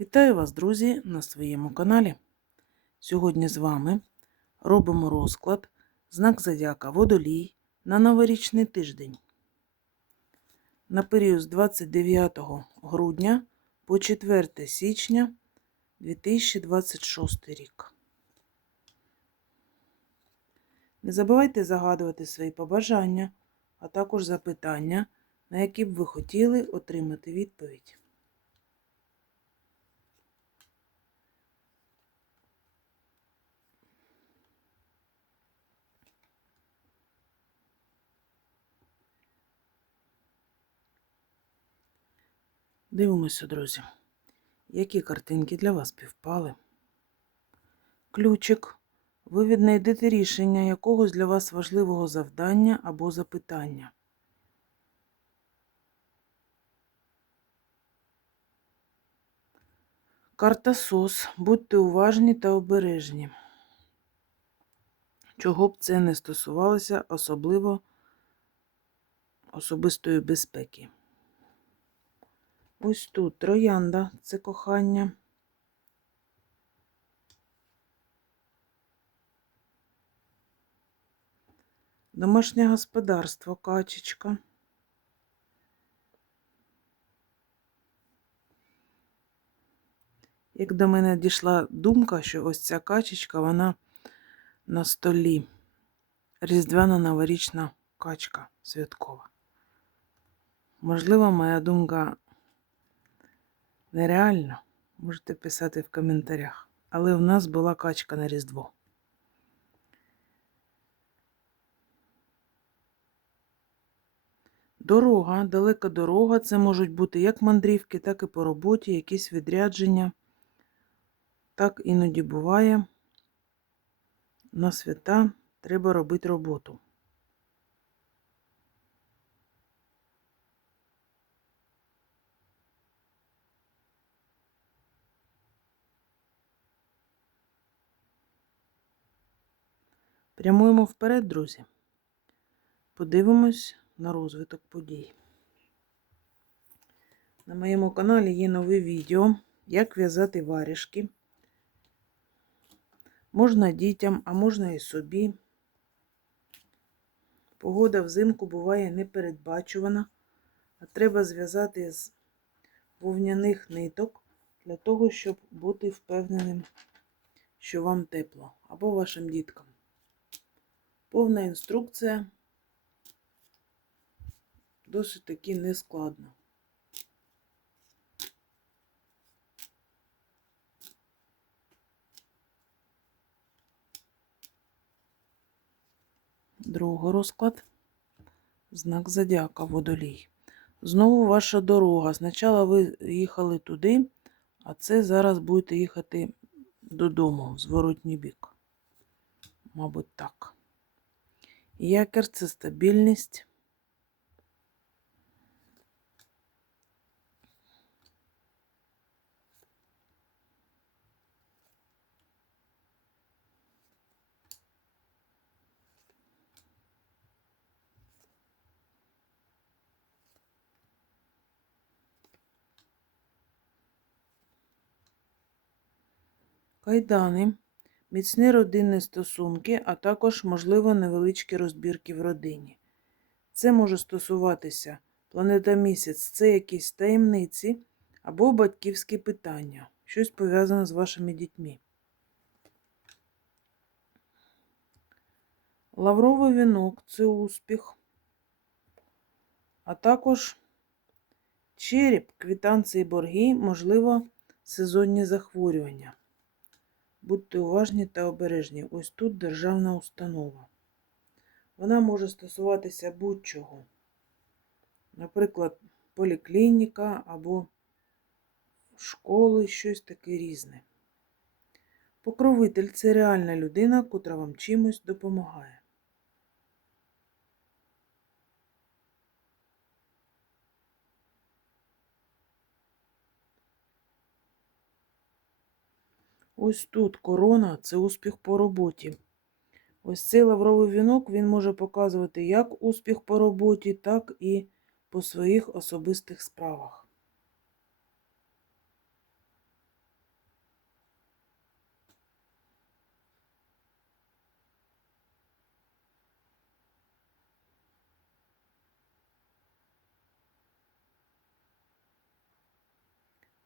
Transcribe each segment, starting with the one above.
Вітаю вас, друзі, на своєму каналі. Сьогодні з вами робимо розклад знак Зодіака Водолій на новорічний тиждень на період з 29 грудня по 4 січня 2026 рік. Не забувайте загадувати свої побажання, а також запитання, на які б ви хотіли отримати відповідь. Дивимося, друзі, які картинки для вас півпали. Ключик. Ви віднайдете рішення якогось для вас важливого завдання або запитання. Карта СОС. Будьте уважні та обережні. Чого б це не стосувалося, особливо особистої безпеки. Ось тут троянда це кохання. Домашнє господарство, качечка. Як до мене дійшла думка, що ось ця качечка, вона на столі. Різдвяна новорічна качка святкова. Можливо, моя думка нереальна. Можете писати в коментарях. Але в нас була качка на Різдво. Дорога, далека дорога. Це можуть бути як мандрівки, так і по роботі, якісь відрядження. Так іноді буває. На свята треба робити роботу. Прямуємо вперед, друзі. Подивимось на розвиток подій. На моєму каналі є нове відео, як в'язати варішки. Можна дітям, а можна і собі. Погода взимку буває непередбачувана, а треба зв'язати з вовняних ниток для того, щоб бути впевненим, що вам тепло або вашим діткам. Повна інструкція досить таки нескладно. Другий розклад. Знак зодіака водолій. Знову ваша дорога. Спочатку ви їхали туди, а це зараз будете їхати додому, в зворотній бік. Мабуть, так. Якір це стабільність. Кайдани, міцні родинні стосунки, а також, можливо, невеличкі розбірки в родині. Це може стосуватися планета місяць, це якісь таємниці або батьківські питання, щось пов'язане з вашими дітьми. Лавровий вінок це успіх, а також череп, квітанції борги, можливо, сезонні захворювання. Будьте уважні та обережні. Ось тут державна установа. Вона може стосуватися будь-чого. Наприклад, поліклініка або школи, щось таке різне. Покровитель це реальна людина, котра вам чимось допомагає. Ось тут корона це успіх по роботі. Ось цей лавровий вінок він може показувати як успіх по роботі, так і по своїх особистих справах.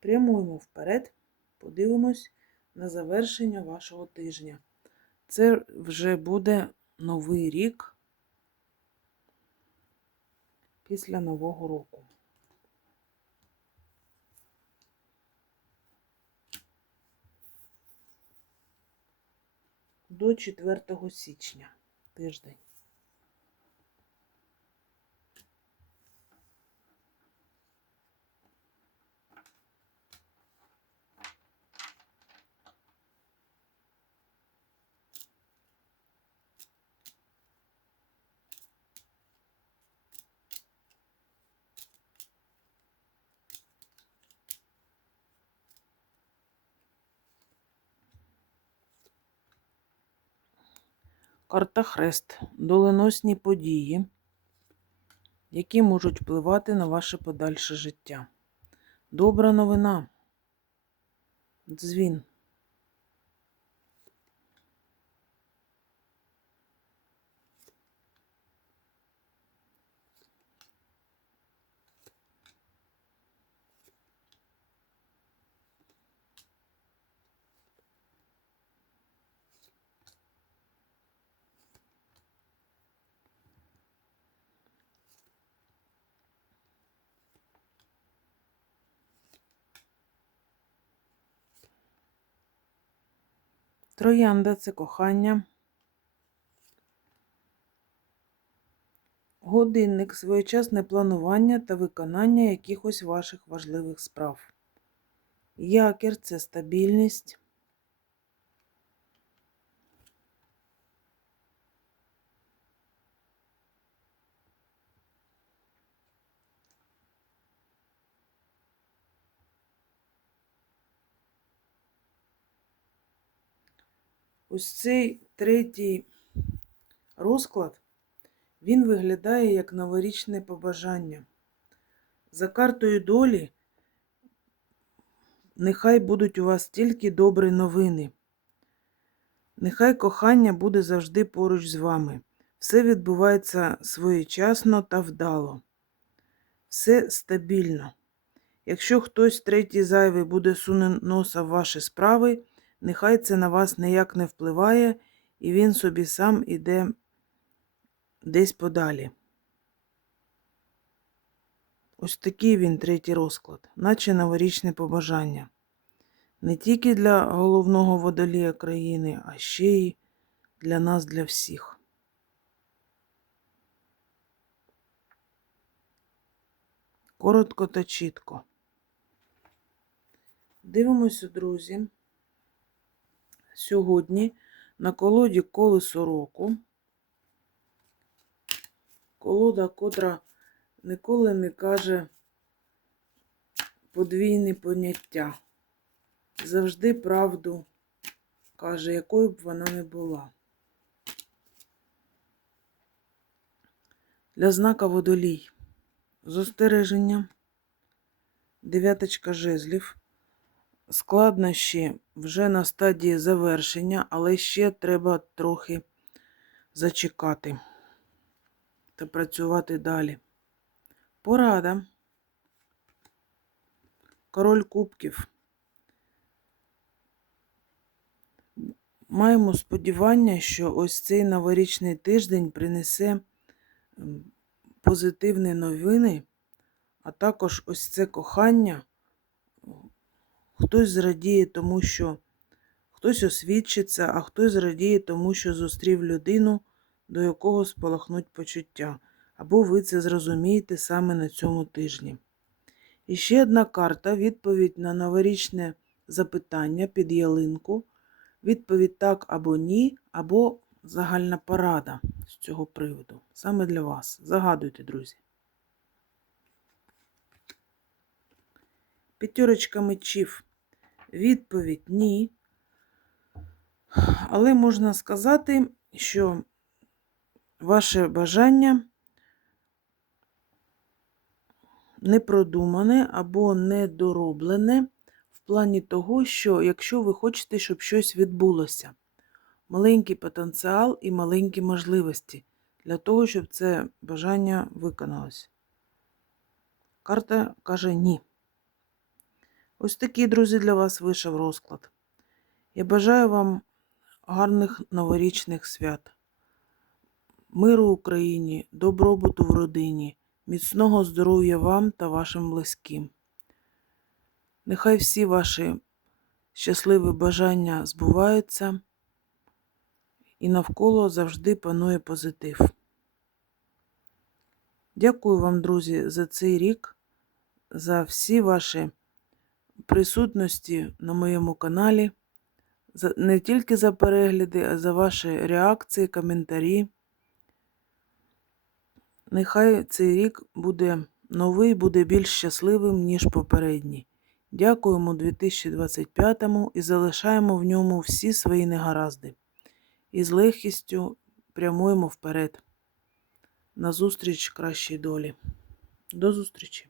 Прямуємо вперед, подивимось на завершення вашого тижня. Це вже буде новий рік після Нового року. До 4 січня тиждень. Карта Хрест. Доленосні події, які можуть впливати на ваше подальше життя. Добра новина. Дзвін. Троянда це кохання. Годинник своєчасне планування та виконання якихось ваших важливих справ. Якір це стабільність. Ось цей третій розклад, він виглядає як новорічне побажання. За картою долі, нехай будуть у вас тільки добрі новини. Нехай кохання буде завжди поруч з вами. Все відбувається своєчасно та вдало. Все стабільно. Якщо хтось третій зайвий буде суне носа в ваші справи, нехай це на вас ніяк не впливає, і він собі сам іде десь подалі. Ось такий він третій розклад, наче новорічне побажання. Не тільки для головного водолія країни, а ще й для нас, для всіх. Коротко та чітко. Дивимося, друзі. Сьогодні на колоді колесо року. Колода, котра ніколи не каже подвійне поняття. Завжди правду каже, якою б вона не була. Для знака водолій. Зостереження. Дев'яточка жезлів. Складнощі вже на стадії завершення, але ще треба трохи зачекати та працювати далі. Порада. Король кубків. Маємо сподівання, що ось цей новорічний тиждень принесе позитивні новини, а також ось це кохання. Хтось зрадіє тому, що хтось освідчиться, а хтось зрадіє тому, що зустрів людину, до якого спалахнуть почуття. Або ви це зрозумієте саме на цьому тижні. І ще одна карта відповідь на новорічне запитання під ялинку. Відповідь так або ні, або загальна порада з цього приводу. Саме для вас. Загадуйте, друзі. П'ятерочка мечів. Відповідь ні. Але можна сказати, що ваше бажання непродумане або недороблене в плані того, що якщо ви хочете, щоб щось відбулося, маленький потенціал і маленькі можливості для того, щоб це бажання виконалось. Карта каже ні. Ось такий, друзі, для вас вийшов розклад. Я бажаю вам гарних новорічних свят, миру Україні, добробуту в родині, міцного здоров'я вам та вашим близьким. Нехай всі ваші щасливі бажання збуваються і навколо завжди панує позитив. Дякую вам, друзі, за цей рік, за всі ваші присутності на моєму каналі. Не тільки за перегляди, а за ваші реакції, коментарі. Нехай цей рік буде новий, буде більш щасливим, ніж попередній. Дякуємо 2025-му і залишаємо в ньому всі свої негаразди. І з легкістю прямуємо вперед. Назустріч кращій долі. До зустрічі!